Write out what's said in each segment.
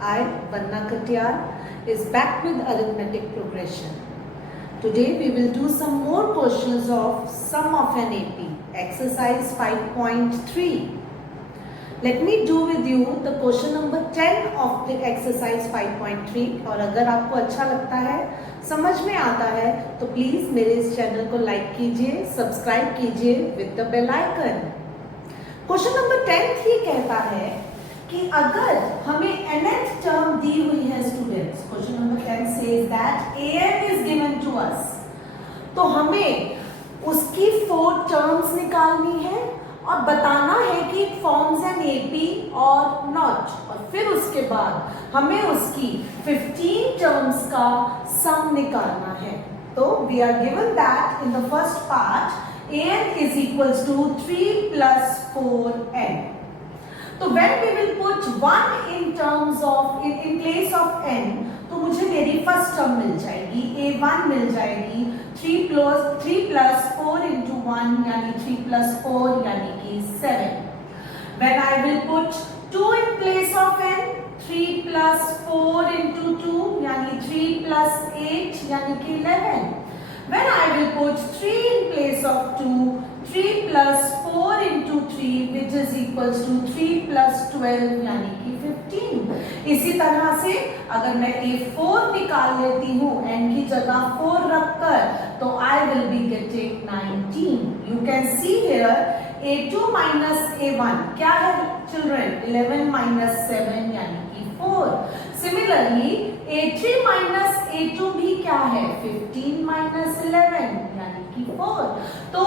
I, Vanna Katiyar, is back with arithmetic progression. Today we will do some more questions of sum of an AP, exercise 5.3. Let me do with you the question number 10 of the exercise 5.3 और अगर आपको अच्छा लगता है, समझ में आता है तो प्लीज़ मेरे इस चैनल को लाइक कीजिए, सब्सक्राइब कीजिए with the bell icon. Question number 10 ये कहता है कि अगर हमें nth टर्म दी हुई है students, question number 10 says that an is given to us, तो हमें उसकी 4 टर्म्स निकालनी है और बताना है कि इट फॉर्म्स एन एपी और नॉट, और फिर उसके बाद हमें उसकी 15 टर्म्स का सम निकालना है। तो we are given that in the first part an is equals to 3 plus 4n. तो when we will put 1 in terms of in place of n, तो मुझे मेरी फर्स्ट टर्म मिल जाएगी, a1 मिल जाएगी 3 plus 4 into 1 यानी 3 plus 4 यानी कि 7. When I will put 2 in place of n, 3 plus 4 into 2 यानी 3 plus 8 यानी कि 11. When I will put 3 in place of 2, 3 plus 4 into 3 which is equals to 3 plus 12 यानी कि 15. इसी तरह से अगर मैं a4 निकाल लेती हूँ n की जगह 4 रखकर, तो I will be getting 19. You can see here a2 minus a1 क्या है children? 11 minus 7 यानी कि 4. Similarly a3 minus a2 भी क्या है? 15 minus 11 यानी कि 4. तो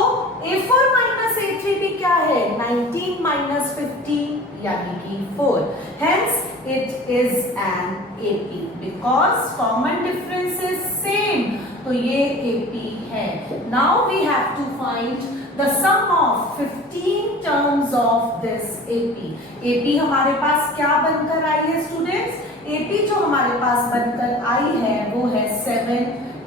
a4 minus a3 भी क्या है? 19 minus 15 यानी कि 4. Hence it is an AP because common difference is same. तो ये AP है. Now we have to find the sum of 15 terms of this AP. AP हमारे पास क्या बनकर आई है स्टूडेंट्स? AP जो हमारे पास बनकर आई है वो है 7,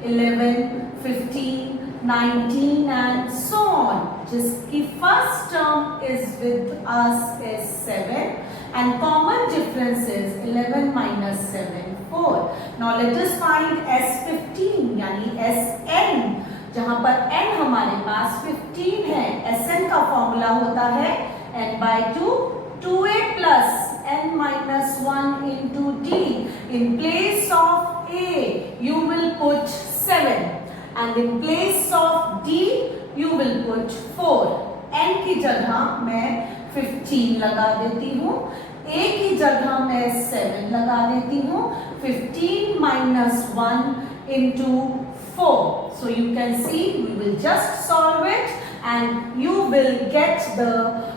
11, 15, 19 and so on, जिसकी first term is with us is 7 and common difference is 11 minus 7, 4. Now let us find S15 यानी Sn, जहां पर n हमारे पास 15 है। Sn का फॉर्मूला होता है n by 2, 2a plus n minus 1 into d. In place of a you will put 7 and in place of d you will put 4. n की जगह मैं 15 लगा देती हूँ, a की जगह मैं 7 लगा देती हूँ, 15 minus 1 into 4. So you can see we will just solve it and you will get the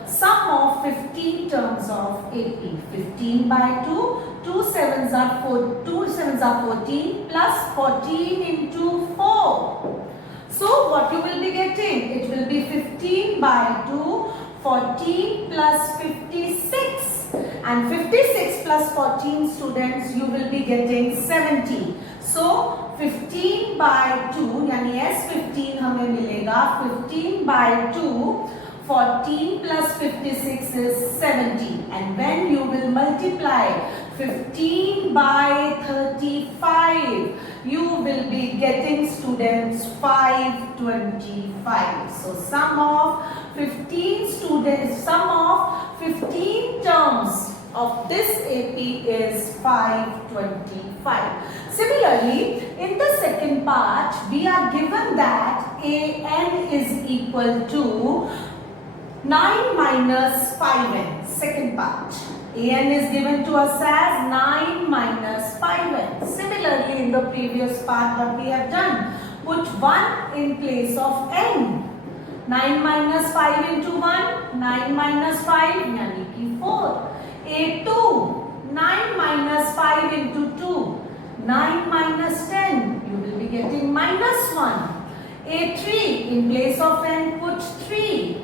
sum of 15 terms of AP. 15 by 2, 2 sevens are 14 plus 14 into 4. So what you will be getting? It will be 15 by 2, 14 plus 56. And 56 plus 14 students you will be getting 70. So 15 by 2 यानी S15 हमें मिलेगा 15 by 2, 14 plus 56 is 70. And when you will multiply 15 by 35, you will be getting students 525. So sum of 15 terms of this AP is 525. Similarly, in the second part, we are given that an is equal to 9 minus 5n. Second part, an is given to us as 9 minus 5n. Similarly, in the previous part, what we have done, put 1 in place of n. 9 minus 5 into 1, 9 minus 5 यानी कि 4. a2, 9 minus 5 into 2, 9 minus 10, you will be getting minus 1. a3, in place of n, put 3.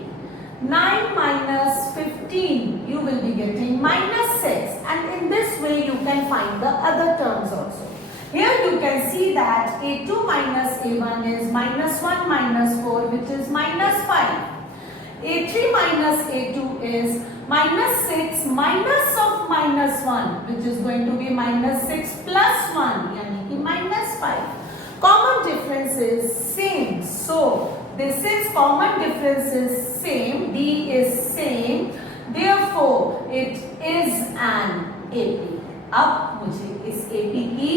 9 minus 15, you will be getting minus 6. And in this way, you can find the other terms also. Here you can see that a2 minus a1 is minus 1 minus 4, which is minus 5. A3 minus A2 is minus 6 minus of minus 1, which is going to be minus 6 plus 1, यानी कि minus 5. Common difference is same. So this is common difference is same. D is same. Therefore it is an AP. अब मुझे इस AP की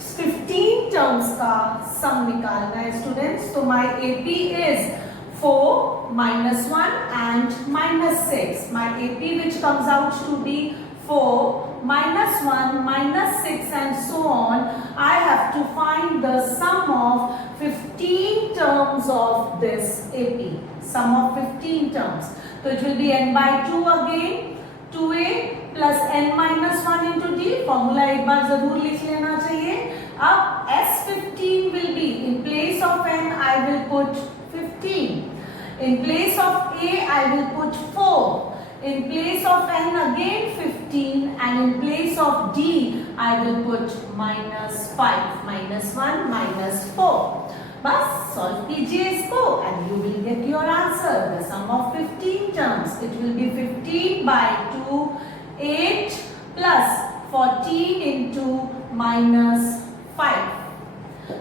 15 terms का sum निकालना है students. तो my AP is 4 minus 1 and minus 6. My AP which comes out to be 4 minus 1 minus 6 and so on. I have to find the sum of 15 terms of this AP. Sum of 15 terms. So it will be n by 2 again. 2a plus n minus 1 into d. Formula एक बार जरूर लिख लेना चाहिए. अब S15 will be in place of n I will put 15. In place of a I will put 4. In place of n again 15 and in place of d I will put minus 5. Minus 1 minus 4. बस solve कीजिए इसको and you will get your answer. The sum of 15 terms. It will be 15 by 2, 8 plus 14 into minus 5.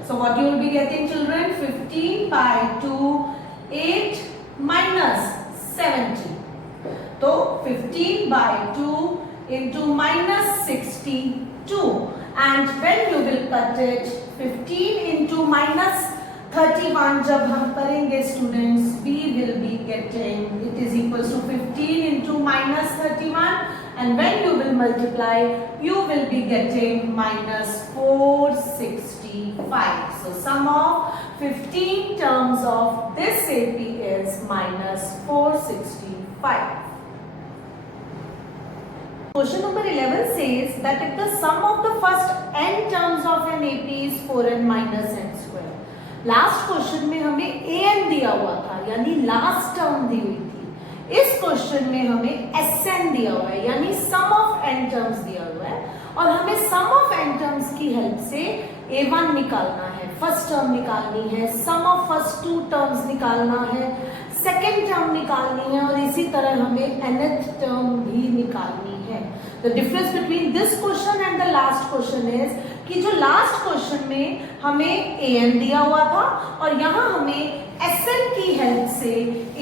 So what you will be getting children? 15 by 2, 8 minus 70. So 15 by 2 into minus 62. And when you will cut it, 15 into minus 31 जब हम करेंगे students, we will be getting, it is equals to 15 into minus 31 and when you will multiply, you will be getting minus 465. So sum of 15 terms of this AP is minus 465. Question number 11 says that if the sum of the first n terms of an AP is 4n minus n square. Last question में हमें an दिया हुआ था यानी last term दी हुई थी. इस क्वेश्चन में हमें Sn दिया हुआ है यानी सम ऑफ n टर्म्स दिया हुआ है और हमें सम ऑफ n टर्म्स की हेल्प से a1 निकालना है, फर्स्ट टर्म निकालनी है, सम ऑफ फर्स्ट 2 टर्म्स निकालना है, सेकेंड टर्म निकालनी है और इसी तरह हमें nth टर्म भी निकालनी है. The difference between this question and the last question is कि जो लास्ट क्वेश्चन में हमें an दिया हुआ था और यहाँ हमें Sn की हेल्प से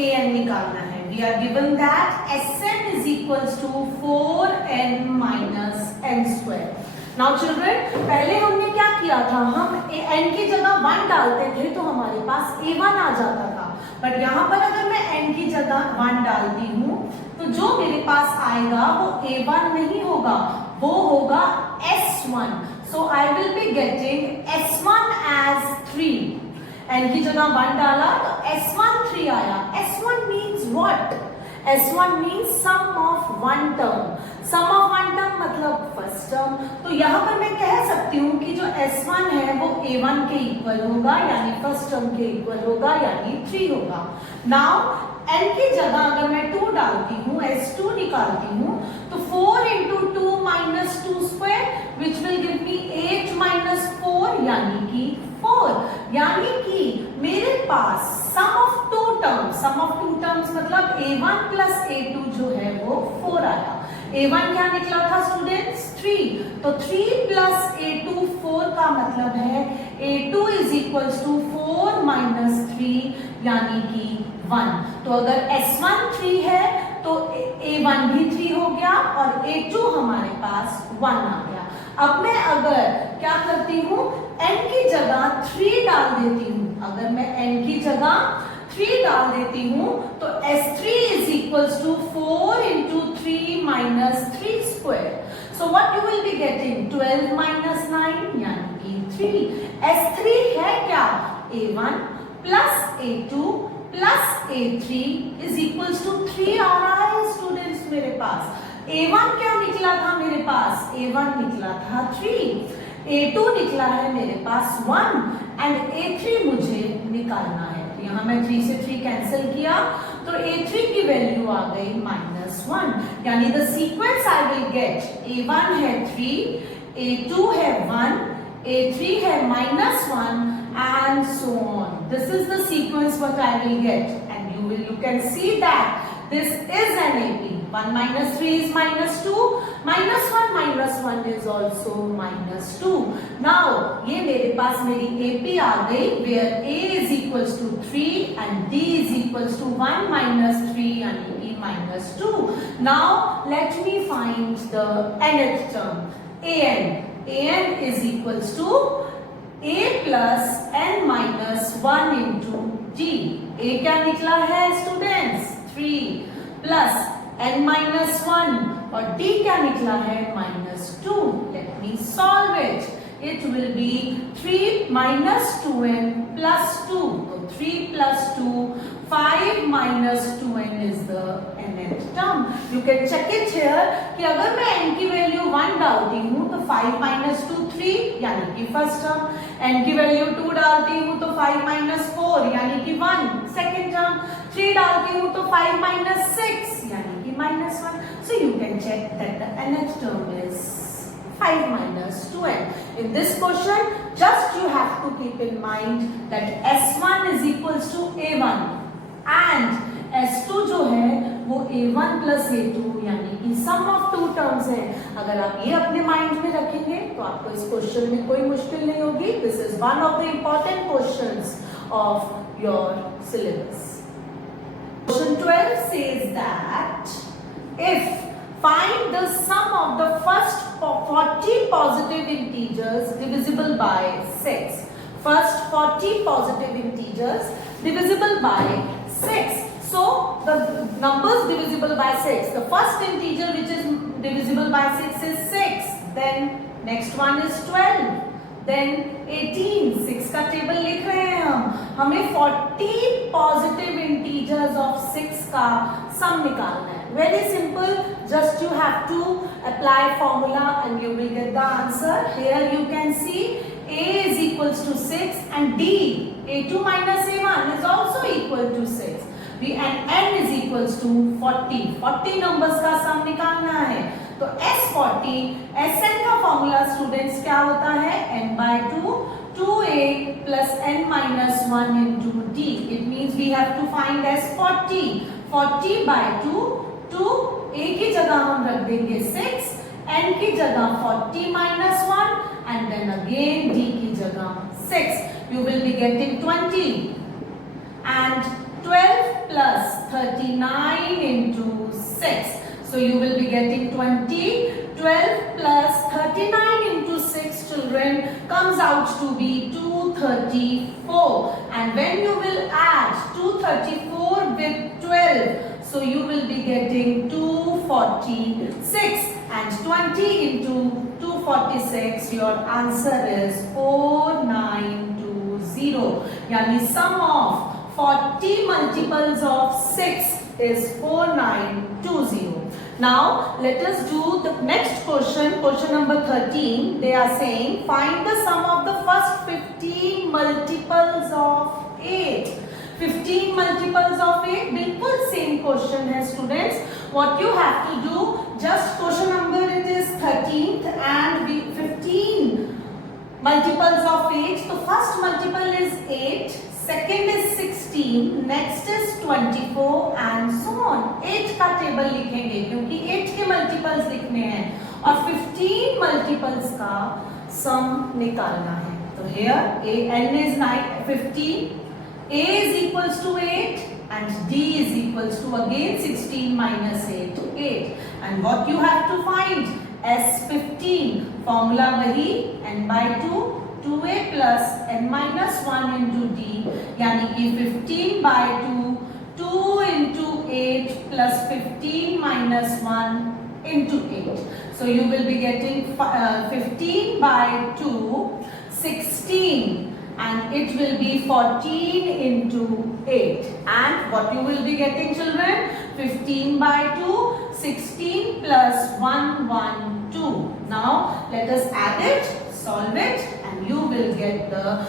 an निकालना है. We are given that Sn is equals to 4n minus n square. Now children, पहले हमने क्या किया था, हम n की जगह 1 डालते थे तो हमारे पास a1 आ जाता था. बट यहाँ पर अगर मैं n की जगह 1 डालती हूँ तो जो मेरे पास आएगा वो a1 नहीं होगा, वो होगा s1. So I will be getting s1 as 3. n की जगह 1 डाला तो s1 3 आया. s1 means what? s1 means sum of one term. sum of one term मतलब फर्स्ट टर्म. तो यहाँ पर मैं कह सकती हूँ कि जो s1 है वो a1 के इक्वल होगा यानी फर्स्ट टर्म के इक्वल होगा यानी 3 होगा. नाउ n की जगह अगर मैं 2 डालती हूँ, s2 निकालती हूँ तो 4 into 2 minus 2 square which will give me 8 minus 4 यानी कि 4. यानी कि मेरे पास sum of 2 terms, sum of 2 terms मतलब a1 plus a2 जो है वो 4 आया. a1 क्या निकला था स्टूडेंट्स? 3. तो 3 plus a2 4 का मतलब है a2 is equals to 4 minus 3 यानी कि 1. तो अगर s1 3 है तो a1 भी 3 हो गया और a2 हमारे पास 1 आ गया. अब मैं अगर क्या करती हूँ, n की जगह 3 डाल देती हूँ. अगर मैं n की जगह 3 डाल देती हूँ तो s3 is equals to 4 into 3 minus 3 square. So what you will be getting? 12 minus 9 यानी कि 3. s3 है क्या? a1 plus a2 plus a3 is equals to 3 आ रहा है स्टूडेंट्स मेरे पास. a1 क्या निकला था मेरे पास? a1 निकला था 3. a2 निकला है मेरे पास 1 एंड a3 मुझे निकालना है. यहाँ मैं 3 से 3 कैंसिल किया तो a3 की वैल्यू आ गई -1. यानी the sequence I will get, a1 है 3, a2 है 1, a3 है -1 and so on. This is the sequence what I will get and you will You can see that this is an AP. 1 minus 3 is minus 2. Minus 1 is also minus 2. Now, ये मेरे पास मेरी AP आ गई where A is equals to 3 and D is equals to 1 minus 3 यानी कि minus 2. Now, let me find the nth term. an is equals to a plus n minus 1 into d. a क्या निकला है students? 3 plus n minus 1 और d क्या निकला है? minus 2. Let me solve it. It will be 3 minus 2n plus 2. So 3 plus 2, 5 minus 2n is the nth term. You can check it here कि अगर मैं n की वैल्यू 1 डालती हूँ तो 5 minus 2 3 यानी कि फर्स्ट टर्म. n की वैल्यू 2 डालती हूँ तो 5 minus 4 यानी कि 1 सेकेंड टर्म. 3 डालती हूँ तो 5 minus 6 यानी कि minus 1. So you can check that the nth term is 5 minus 2n. In this question, just you have to keep in mind that S1 is equals to A1 and S2 जो है वो A1 plus A2 यानी कि sum of two terms है. अगर आप ये अपने माइंड में रखेंगे तो आपको इस क्वेश्चन में कोई मुश्किल नहीं होगी. This is one of the important questions of your syllabus. Question 12 says that if find the sum of the first 40 positive integers divisible by 6. First 40 positive integers divisible by 6. So the numbers divisible by 6. The first integer which is divisible by 6 is 6. Then next one is 12. Then 18. 6 का table लिख रहे हैं हम. हमें 40 positive integers of 6 का sum निकालना है. Very simple. Just you have to apply formula and you will get the answer. Here you can see A is equals to 6 and D, A2 minus A1 is also equal to 6. And N is equals to 40. 40 numbers का sum निकालना है. तो S40, Sn का formula students क्या होता है? N by 2, 2A plus N minus 1 into D. It means we have to find S40. 40 by 2, 2 A की जगह हम रख देंगे 6, N की जगह 40 minus 1 and then again D की जगह 6. You will be getting 20 and 12 plus 39 into 6. So you will be getting 20. 12 plus 39 into 6 children comes out to be 234. And when you will add 234 with 12, so you will be getting 246 and 20 into 246 your answer is 4920. Yani sum of 40 multiples of 6 is 4920. Now let us do the next question, question number 13. They are saying find the sum of the first 15 multiples of 8. 15 multiples of 8 बिल्कुल same question है students. What you have to do, just question number it is 13th and 15 multiples of 8. So first multiple is 8, second is 16, next is 24 and so on. 8 का table लिखेंगे क्योंकि 8 के multiples लिखने हैं और 15 multiples का सम निकालना है. तो here n is 15, A is equals to 8 and D is equals to again 16 minus 8, 8. And what you have to find? S15. Formula वही n by 2, 2A plus n minus 1 into D. यानी कि 15 by 2, 2 into 8 plus 15 minus 1 into 8. So you will be getting 15 by 2, 16. And it will be 14 into 8. And what you will be getting children? 15 by 2, 16 plus 1, 1, 2. Now let us add it, solve it and you will get the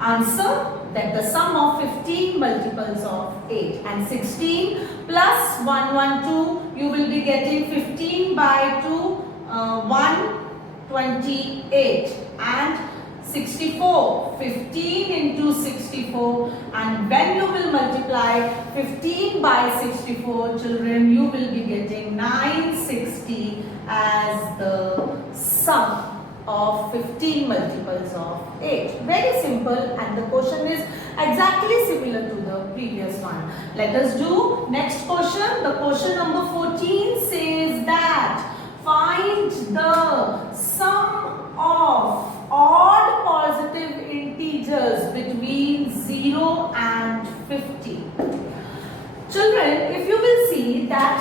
answer that the sum of 15 multiples of 8 and 16 plus 1, 1, 2. You will be getting 15 by 2, 128 and 64. 15 into 64, and when you will multiply 15 by 64, children, you will be getting 960 as the sum of 15 multiples of 8. Very simple, and the question is exactly similar to the previous one. Let us do next question. The question number 14 says that find the sum of odd positive integers between 0 and 50. Children, if you will see that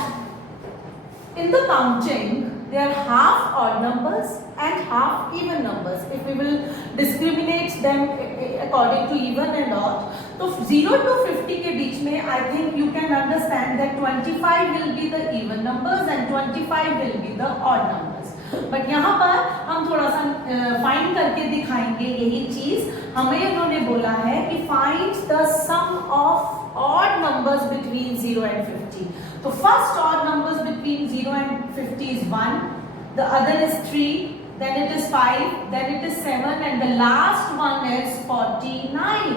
in the counting, there are half odd numbers and half even numbers. If we will discriminate them according to even and odd, so 0 to 50 के बीच में I think you can understand that 25 will be the even numbers and 25 will be the odd numbers. But यहाँ पर हम थोड़ा सा find करके दिखाएंगे यही चीज. हमें उन्होंने बोला है कि find the sum of odd numbers between 0 and 50. तो first odd numbers between 0 and 50 is 1, the other is 3, then it is 5, then it is 7, and the last one is 49.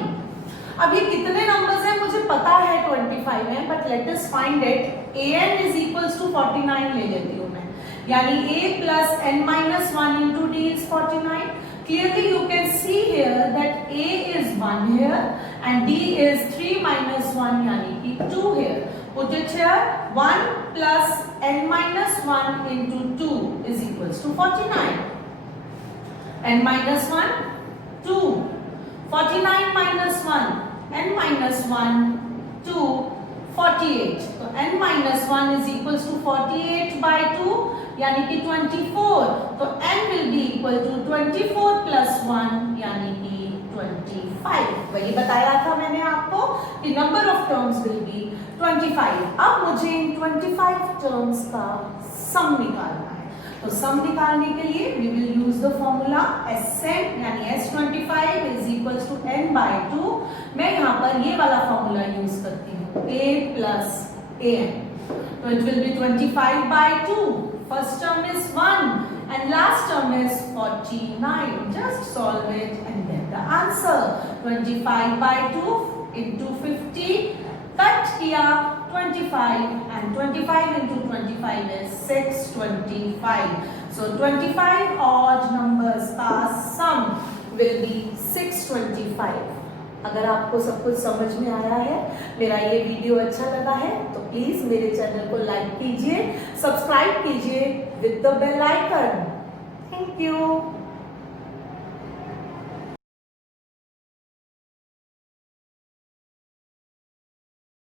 अब ये कितने नंबर्स हैं मुझे पता है 25 है, but let us find it. an is equals to 49 ले लेती हूँ मैं, यानी a plus n minus 1 into d is 49. Clearly you can see here that a is 1 here and d is 3 minus 1 यानी कि 2 here. Put it here. 1 plus n minus 1 into 2 is equals to 49. n minus 1, 2. 49 minus 1, n minus 1, 2, 48. So n minus 1 is equals to 48 by 2, यानी कि 24. तो n will be equal to 24 plus 1 यानी कि 25. वही बताया था मैंने आपको कि number of terms will be 25. अब मुझे इन 25 terms का sum निकालना है. तो sum निकालने के लिए we will use the formula Sn यानी S25 is equals to n by 2. मैं यहाँ पर ये वाला formula use करती हूँ, a plus an. So it will be 25 by 2. First term is 1 and last term is 49. Just solve it and get the answer. 25 by 2 into 50. Cut किया 25 and 25 into 25 is 625. So 25 odd numbers का sum will be 625. अगर आपको सब कुछ समझ में आया है, मेरा ये वीडियो अच्छा लगा है तो प्लीज मेरे चैनल को लाइक कीजिए, सब्सक्राइब कीजिए with the bell icon. Thank you.